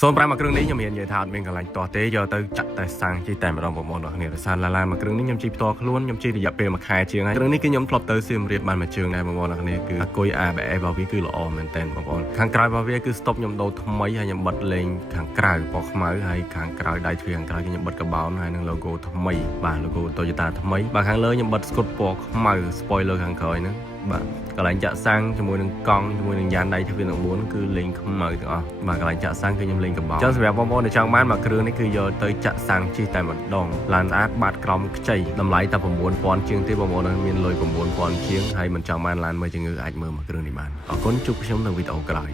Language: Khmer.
សូមប្រាំមកគ្រឿងនេះខ្ញុំមាននិយាយថាអត់មាន កន្លែងតោះទេយកទៅចាក់តែសាំងជីតែម្ដងបងប្អូនគ្នាដោយសារឡានមកគ្រឿងនេះខ្ញុំជីផ្ទាល់ខ្លួនខ្ញុំជីរយៈពេលមួយខែជាងហើយគ្រឿងនេះគឺខ្ញុំធ្លាប់ទៅសៀមរាបបានមួយជើងដែរបងប្អូនគ្នាគឺអគុយ ABS របស់វាគឺល្អមែនតើបងប្អូនខាងក្រោយរបស់វាគឺស្តុបខ្ញុំដូរថ្មីហើយខ្ញុំបិទលេងខាងក្រៅពណ៌ខ្មៅហើយខាងក្រោយដៃទ្វារខាងក្រោយខ្ញុំបិទកបោនហើយនឹង logo ថ្មីបាទ logo Toyota ថ្មីបាទខាងលើខ្ញុំបិទស្គុតពណ៌ខ្មៅ spoiler ខាងក្រោយហ្នឹងបាទកន្លែងចាក់សាំងជាមួយនឹងកង់ជាមួយនឹងយ៉ានដៃទ្វារទាំង4គឺលេងខ្មៅទាំងអស់បាទកន្លែងចាក់សាំងគឺខ្ញុំលេងកបោចឹងសម្រាប់បងប្អូនដែលចង់បានមកគ្រឿងនេះគឺយកទៅចាក់សាំងជិះតែម្ដងឡានអាចបាតក្រំខ្ចីតម្លៃតែ 9000 ជាងទេបងប្អូនមានលុយ 9000 ជាងហើយមិនចង់បានឡានមើលជំងឺអាចមើលមកគ្រឿងនេះបានអរគុណជួបខ្ញុំនៅវីដេអូក្រោយ